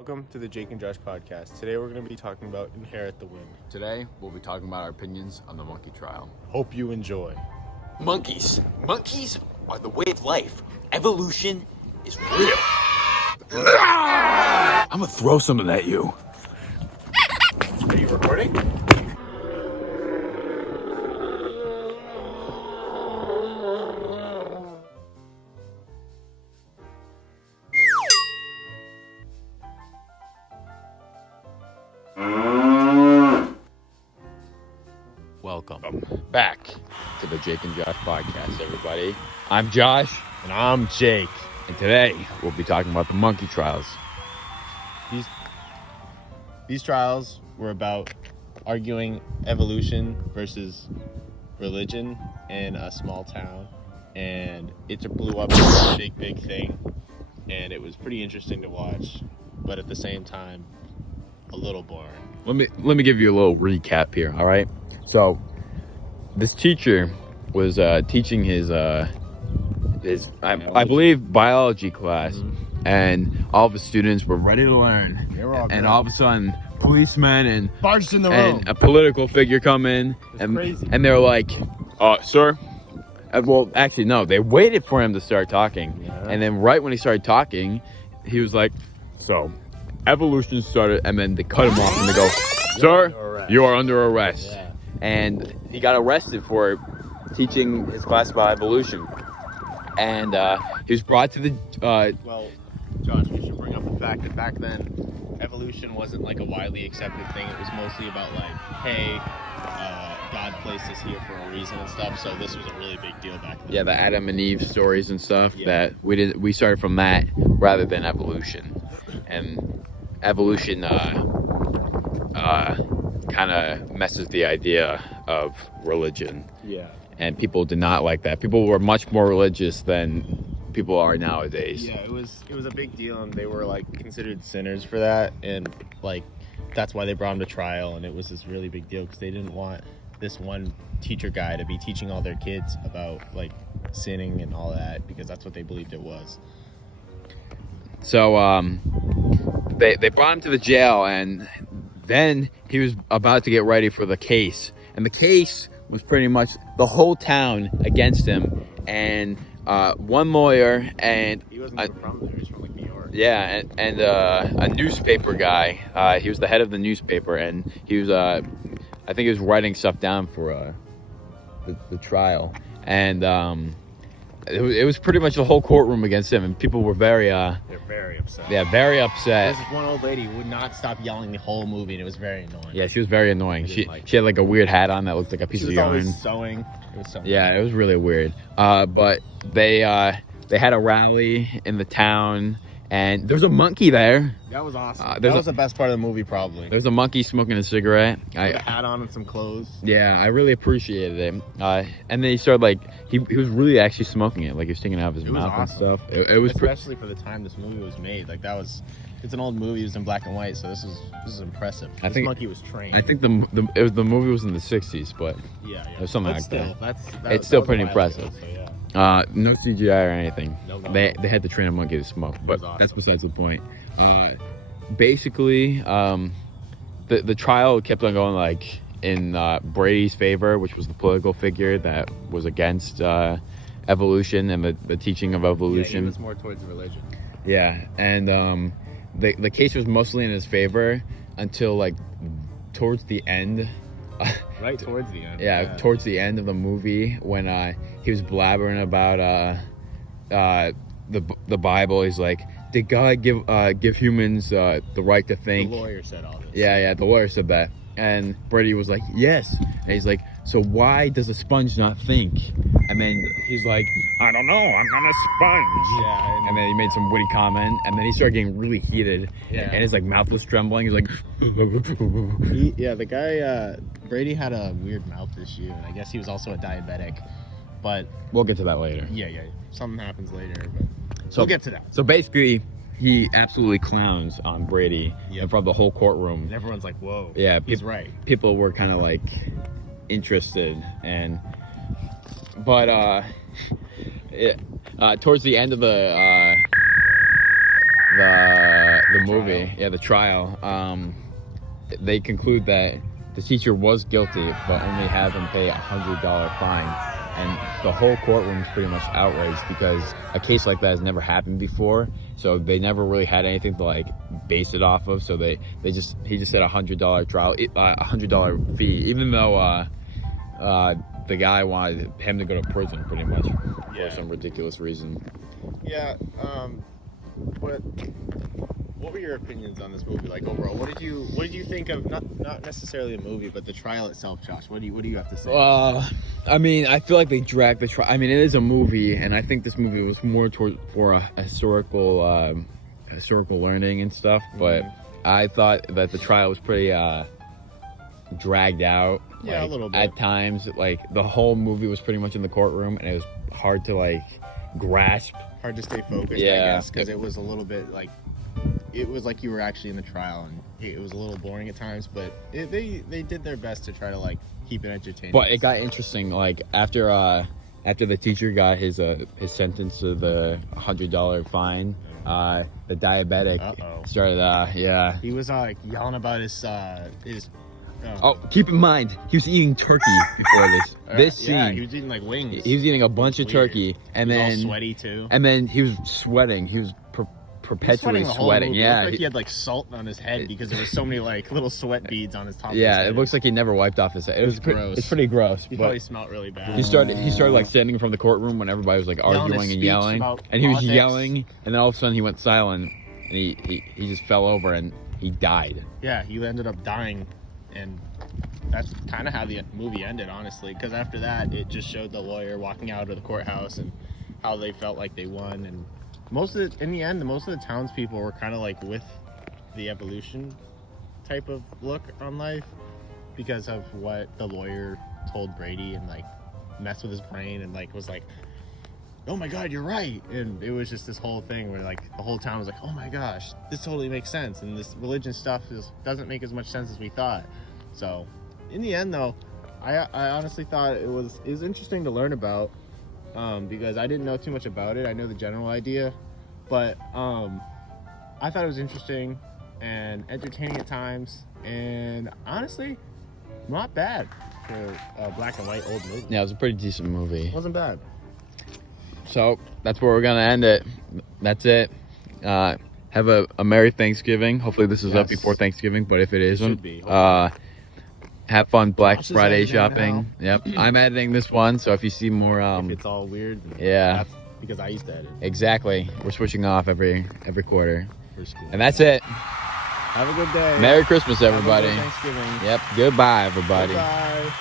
Welcome to the Jake and Josh podcast. Today we're going to be talking about Inherit the Wind. Today, we'll be talking about our opinions on the monkey trial. Hope you enjoy. Monkeys. Monkeys are the way of life. Evolution is real. I'm gonna throw something at you. Are you recording? Welcome back to the Jake and Josh podcast, everybody. I'm Josh, And I'm Jake. and today we'll be talking about the monkey trials. These trials were about arguing evolution versus religion in a small town. And it blew up into a big thing. And it was pretty interesting to watch. But at the same time, a little boring. Let me give you a little recap here, all right? So, this teacher was teaching his I believe biology class, and all of the students were ready to learn. They were all And good. all of a sudden, policemen and Barged in the room. and a political figure come in, and crazy. they're like, sir. Well, actually, no. They waited for him to start talking, and then right when he started talking, he was like, "So, evolution started," and then they cut him off and they go, "Sir, you are under arrest." Yeah. And he got arrested for teaching his class about evolution, and he was brought to the. Well, Josh, we should bring up the fact that back then, evolution wasn't like a widely accepted thing. It was mostly about like, hey, God placed us here for a reason and stuff. So this was a really big deal back then. Yeah, the Adam and Eve stories and stuff. Yeah. That we started from that rather than evolution, and evolution kind of messes the idea of religion, Yeah. and people did not like that. People were much more religious than people are nowadays. Yeah, it was a big deal, and they were like considered sinners for that, and like that's why they brought him to trial, and it was this really big deal because they didn't want this one teacher guy to be teaching all their kids about like sinning and all that because that's what they believed it was. So they brought him to the jail, and then he was about to get ready for the case, and the case was pretty much the whole town against him, and one lawyer and He wasn't even from there; he was from like New York. yeah, and a newspaper guy. He was the head of the newspaper, and he was I think he was writing stuff down for the trial, and it was pretty much the whole courtroom against him, and people were very They're very upset. very upset. There's this one old lady who would not stop yelling the whole movie, and it was very annoying. Yeah, she was very annoying. I She didn't like she had like a weird hat on that looked like a piece She of was yarn. always sewing. It was so Yeah, it was really weird. But they had a rally in the town, and there was a monkey there. That was awesome. There's That a- was the best part of the movie, probably. There was a monkey smoking a cigarette. With a hat on and some clothes. Yeah, I really appreciated it. And then he started like he was really actually smoking it, like he was taking it out of his It was mouth and awesome. stuff. It was Especially for the time this movie was made. Like that was, it's an old movie. It was in black and white, so this is impressive. I This think- monkey was trained. I think the movie was in the 60s, but yeah. or something But like still, that. That It's still was a pretty while ago, impressive. so yeah. no CGI or anything. No. They had to train a monkey to smoke, but was awesome. that's besides the point. Basically, the trial kept on going like in Brady's favor, which was the political figure that was against evolution and the teaching of Yeah, he evolution. was more towards religion. Yeah, and the case was mostly in his favor until like towards the end. Right towards the end. Yeah, towards the end of the movie when he was blabbering about the Bible. He's like, did God give humans the right to The think? lawyer said all this. Yeah, the lawyer said that. And Brady was like, yes. And he's like, so why does a sponge not think? And then he's like, I don't know, I'm not a sponge. Yeah. And then he made some witty comment, and then he started getting really heated. Yeah. And his like mouth was trembling. He's like, The guy Brady had a weird mouth issue, and I guess he was also a diabetic. But we'll get to that later. yeah, something happens later. But So we'll get to that. So basically, he absolutely clowns on Brady Yep. in front of the whole courtroom. And everyone's like, whoa. Yeah, He's right. People were kind of like interested, but towards the end of the movie, trial. yeah, the trial, they conclude that the teacher was guilty, but only have him pay $100 fine. And the whole courtroom is pretty much outraged because a case like that has never happened before. So they never really had anything to like base it off of. So he just said $100 trial, $100 fee, even though the guy wanted him to go to prison pretty much for some ridiculous reason. Yeah. But what were your opinions on this movie, like overall? What did you think of not necessarily the movie, but the trial itself, Josh? What do you have to say? I mean, I feel like they dragged the trial. I mean, it is a movie, and I think this movie was more for a historical learning and stuff. But I thought that the trial was pretty dragged out. Yeah, like, a little bit. At times, like the whole movie was pretty much in the courtroom, and it was hard to like grasp. Hard to stay focused, I guess, because it was a little bit like, it was like you were actually in the trial, and it was a little boring at times, but they did their best to try to like keep it entertaining. But it got interesting, like after the teacher got his sentence to the $100 fine, the diabetic started he was like yelling about his oh, keep in mind, he was eating turkey before this scene. Yeah, he was eating like wings. He was eating a bunch of turkey, and he was then all sweaty too. And then he was sweating. He was perpetually sweating. Yeah, it looked like he had like salt on his head because there was so many like little sweat beads on his top. Yeah, of his head. it looks like he never wiped off his head. It was gross. It's pretty gross. He probably smelled really bad. He started like standing from the courtroom when everybody was like arguing and yelling, and he was yelling, and then all of a sudden he went silent, and he just fell over and he died. Yeah, he ended up dying, and that's kind of how the movie ended, honestly, because after that it just showed the lawyer walking out of the courthouse and how they felt like they won, and in the end most of the townspeople were kind of like with the evolution type of look on life because of what the lawyer told Brady, and like messed with his brain, and like was like, oh my god, you're right. And it was just this whole thing where like the whole town was like, oh my gosh, this totally makes sense, and this religion stuff doesn't make as much sense as we thought. So in the end though, I honestly thought it was interesting to learn about, because I didn't know too much about it. I know the general idea, but I thought it was interesting and entertaining at times, and honestly not bad for a black and white old movie. Yeah, it was a pretty decent movie. It wasn't bad. So that's where we're gonna end it. That's it. Have a Merry Thanksgiving. Hopefully this is up before Thanksgiving, but if it isn't, have fun Black Friday shopping. Yep, I'm editing this one, so if you see more, if it's all weird, yeah, that's because I used to edit. Exactly. We're switching off every quarter, For school. and that's it. Have a good day. Merry Christmas, everybody. Have a good Thanksgiving. Yep. Goodbye, everybody. Bye.